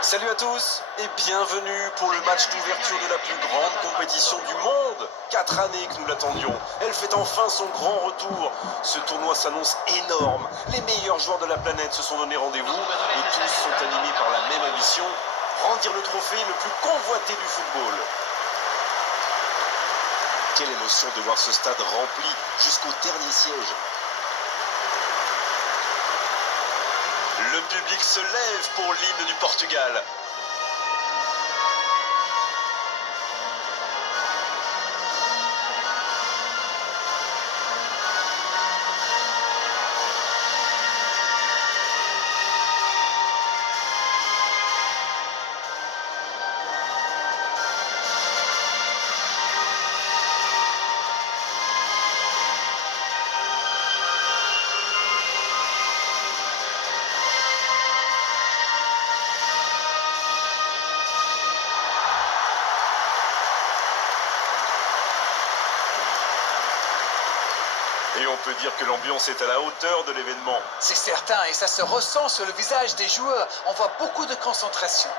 Salut à tous et bienvenue pour le match d'ouverture de la plus grande compétition du monde. 4 années que nous l'attendions. Elle fait enfin son grand retour. Ce tournoi s'annonce énorme. Les meilleurs joueurs de la planète se sont donné rendez-vous et tous sont animés par la même ambition, brandir le trophée le plus convoité du football. Quelle émotion de voir ce stade rempli jusqu'au dernier siège. Le public se lève pour l'hymne du Portugal. Et on peut dire que l'ambiance est à la hauteur de l'événement. C'est certain, et ça se ressent sur le visage des joueurs. On voit beaucoup de concentration.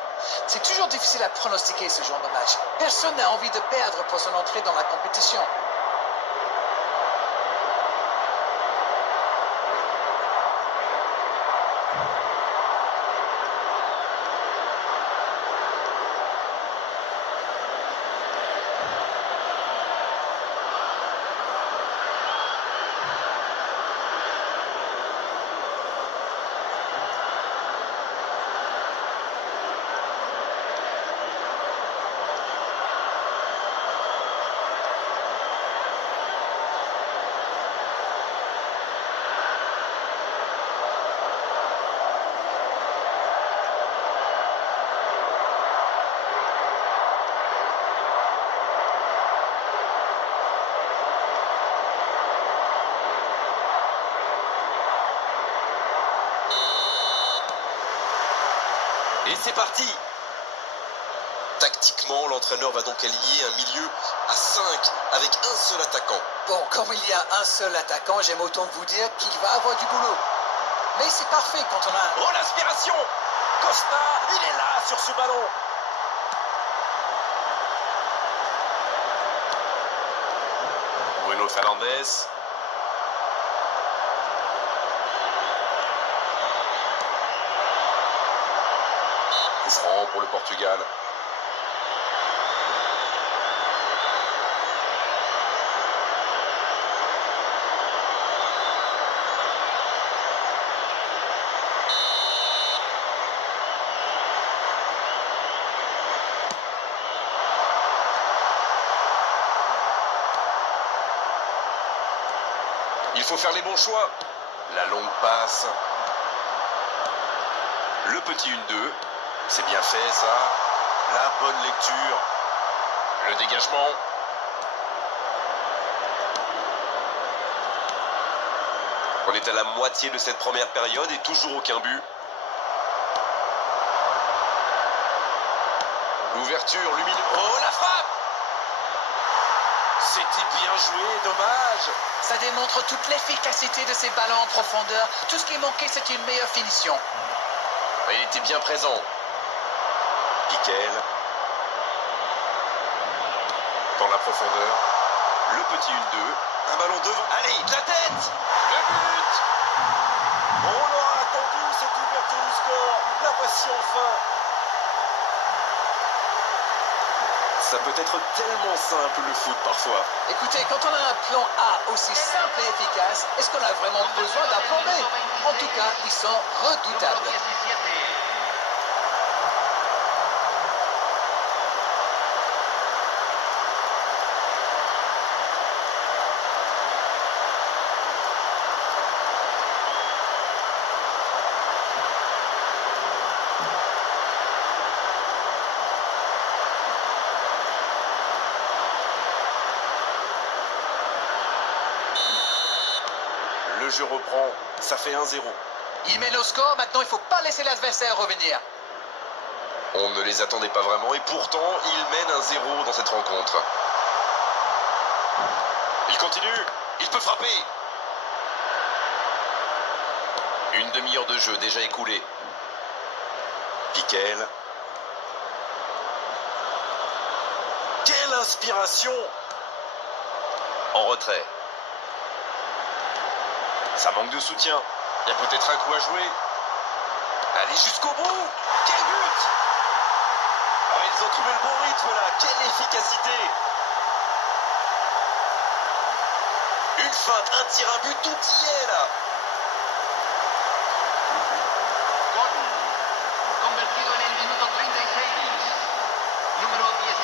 C'est toujours difficile à pronostiquer ce genre de match. Personne n'a envie de perdre pour son entrée dans la compétition. Et c'est parti! Tactiquement, l'entraîneur va donc allier un milieu à 5 avec un seul attaquant. Bon, comme il y a un seul attaquant, j'aime autant vous dire qu'il va avoir du boulot. Mais c'est parfait quand on a un... Oh, l'inspiration! Costa, il est là sur ce ballon. Bruno Fernandes. Coup franc pour le Portugal. Il faut faire les bons choix. La longue passe. Le petit 1-2. C'est bien fait ça. La bonne lecture. Le dégagement. On est à la moitié de cette première période et toujours aucun but. L'ouverture lumineuse. Oh, la frappe! C'était bien joué, dommage. Ça démontre toute l'efficacité de ces ballons en profondeur. Tout ce qui manquait, c'est une meilleure finition. Il était bien présent. Piquel. Dans la profondeur. Le petit 1-2. Un ballon devant. Allez, de la tête! Le but! On l'aura attendu, cette ouverture du score. La voici enfin. Ça peut être tellement simple le foot parfois. Écoutez, quand on a un plan A aussi simple et efficace, est-ce qu'on a vraiment besoin d'un plan B? En tout cas, ils sont redoutables. Le jeu reprend, ça fait 1-0. Il mène au score, maintenant il ne faut pas laisser l'adversaire revenir. On ne les attendait pas vraiment et pourtant, ils mènent 1-0 dans cette rencontre. Il continue, il peut frapper. Une demi-heure de jeu déjà écoulée. Piquel. Quelle inspiration! En retrait. Ça manque de soutien. Il y a peut-être un coup à jouer. Allez jusqu'au bout! Quel but! Ah, ils ont trouvé le bon rythme là. Quelle efficacité! Une feinte, un tir, un but, tout y est là. Gol. Convertido en el minuto 36. Número 18.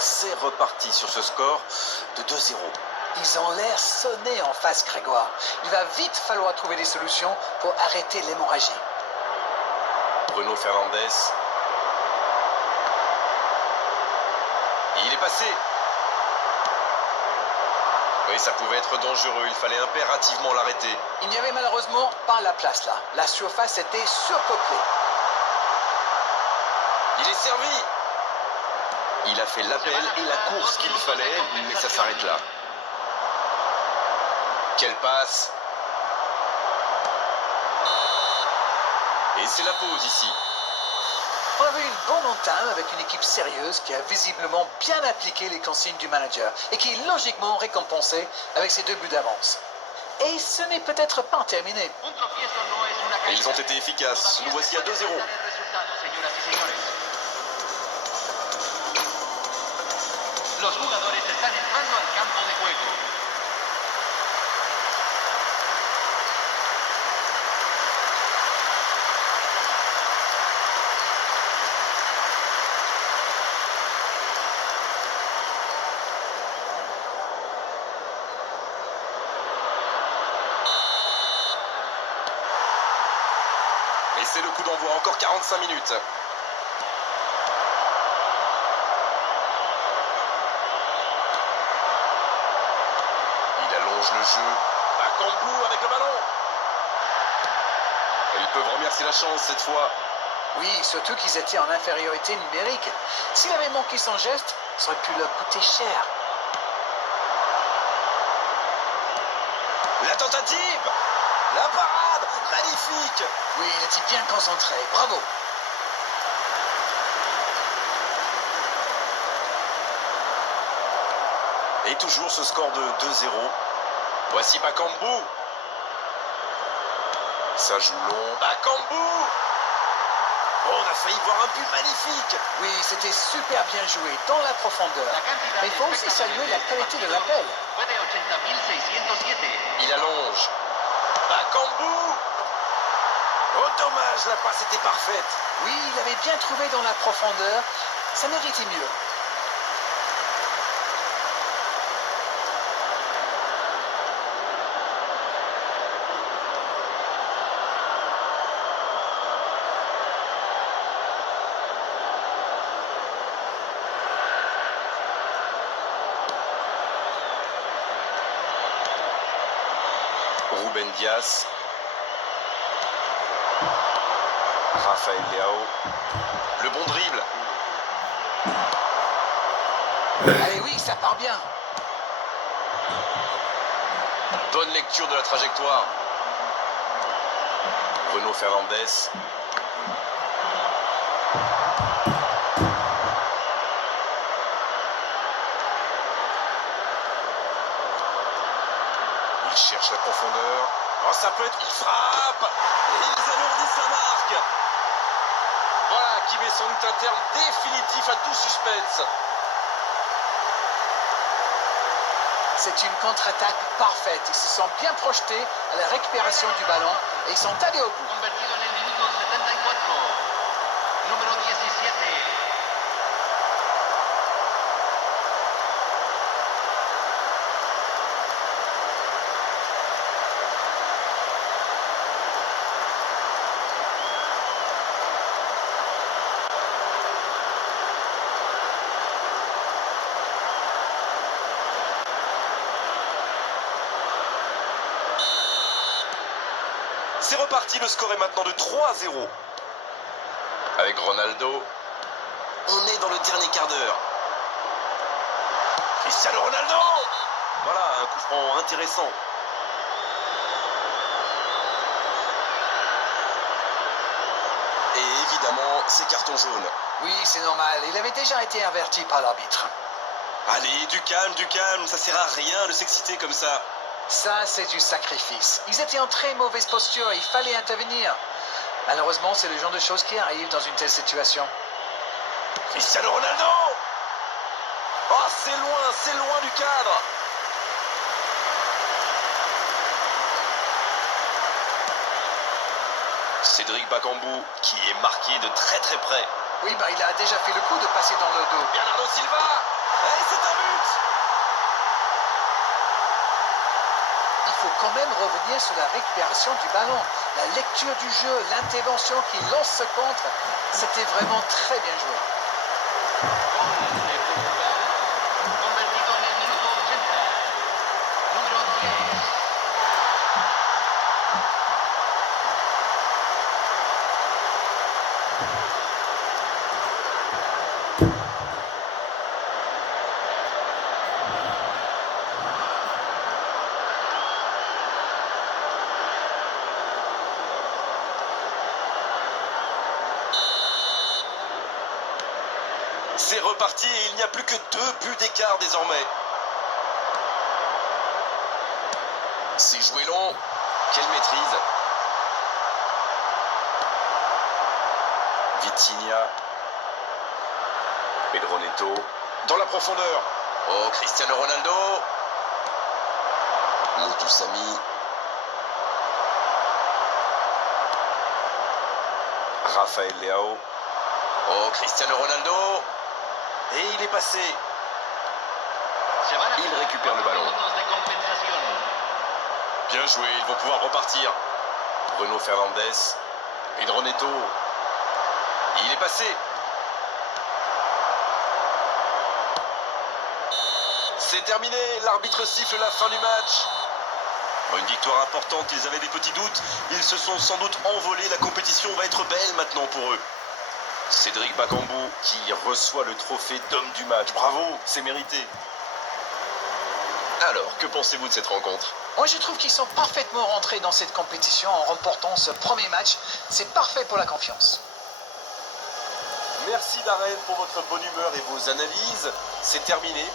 C'est reparti sur ce score de 2-0. Ils ont l'air sonnés en face, Grégoire. Il va vite falloir trouver des solutions pour arrêter l'hémorragie. Bruno Fernandes. Il est passé. Oui, ça pouvait être dangereux. Il fallait impérativement l'arrêter. Il n'y avait malheureusement pas la place là. La surface était surpeuplée. Il est servi. Il a fait l'appel et la course qu'il fallait, mais ça s'arrête là. Quelle passe! Et c'est la pause ici. On avait une bonne entame avec une équipe sérieuse qui a visiblement bien appliqué les consignes du manager et qui est logiquement récompensée avec ses 2 buts d'avance. Et ce n'est peut-être pas terminé. Un tropiezo no es una caída. Ils ont été efficaces. Nous voici à 2-0. Resultados, señoras y señores. Los jugadores están entrando al campo de juego. Et c'est le coup d'envoi, encore 45 minutes. Il allonge le jeu. Bakambu avec le ballon. Et ils peuvent remercier la chance cette fois. Oui, surtout qu'ils étaient en infériorité numérique. S'il avait manqué son geste, ça aurait pu leur coûter cher. La tentative! La parade! Magnifique! Oui, il était bien concentré. Bravo. Et toujours ce score de 2-0. Voici Bakambu. Ça joue long. Bakambu! Oh, on a failli voir un but magnifique! Oui, c'était super bien joué dans la profondeur. Mais il faut aussi saluer la qualité de l'appel. Fue de 80.607. Il allonge. Bakambu! Oh, dommage, la passe était parfaite. Oui, il avait bien trouvé dans la profondeur. Ça méritait mieux. Ruben Dias. Rafael Leao. Le bon dribble. Allez, oui, ça part bien. Bonne lecture de la trajectoire. Bruno Fernandes. Il cherche la profondeur. Oh, ça peut être... Il frappe! Et ils alourdissent la marque. Voilà qui met sans doute un terme définitif à tout suspense. C'est une contre-attaque parfaite. Ils se sont bien projetés à la récupération du ballon et ils sont allés au bout. Convertido en el minuto 74. Número 17. C'est reparti, le score est maintenant de 3-0. Avec Ronaldo. On est dans le dernier quart d'heure. Cristiano Ronaldo! Voilà, un coup franc intéressant. Et évidemment, c'est carton jaune. Oui, c'est normal. Il avait déjà été averti par l'arbitre. Allez, du calme, ça sert à rien de s'exciter comme ça. Ça, c'est du sacrifice. Ils étaient en très mauvaise posture, il fallait intervenir. Malheureusement, c'est le genre de choses qui arrivent dans une telle situation. Cristiano Ronaldo! Oh, c'est loin du cadre. Cédric Bakambu, qui est marqué de très près. Oui, il a déjà fait le coup de passer dans le dos. Bernardo Silva! Et c'est un but! Il faut quand même revenir sur la récupération du ballon, la lecture du jeu, l'intervention qui lance ce contre. C'était vraiment très bien joué. Gol de Portugal, convertido en el minuto 80. Número 10. C'est reparti et il n'y a plus que 2 buts d'écart désormais. C'est joué long. Quelle maîtrise. Vitinha. Pedro Neto. Dans la profondeur. Oh, Cristiano Ronaldo. Moutoussamy. Rafael Leao. Oh, Cristiano Ronaldo. Et il est passé. Se van a Il jugar récupère le 4 ballon. minutos de compensación. Bien joué, ils vont pouvoir repartir. Bruno Fernandes. Pedro Neto. Il est passé. C'est terminé, l'arbitre siffle la fin du match. Une victoire importante, ils avaient des petits doutes. Ils se sont sans doute envolés, la compétition va être belle maintenant pour eux. Cédric Bakambu qui reçoit le trophée d'homme du match. Bravo, c'est mérité. Alors, que pensez-vous de cette rencontre? Moi, je trouve qu'ils sont parfaitement rentrés dans cette compétition en remportant ce premier match. C'est parfait pour la confiance. Merci Darren pour votre bonne humeur et vos analyses. C'est terminé.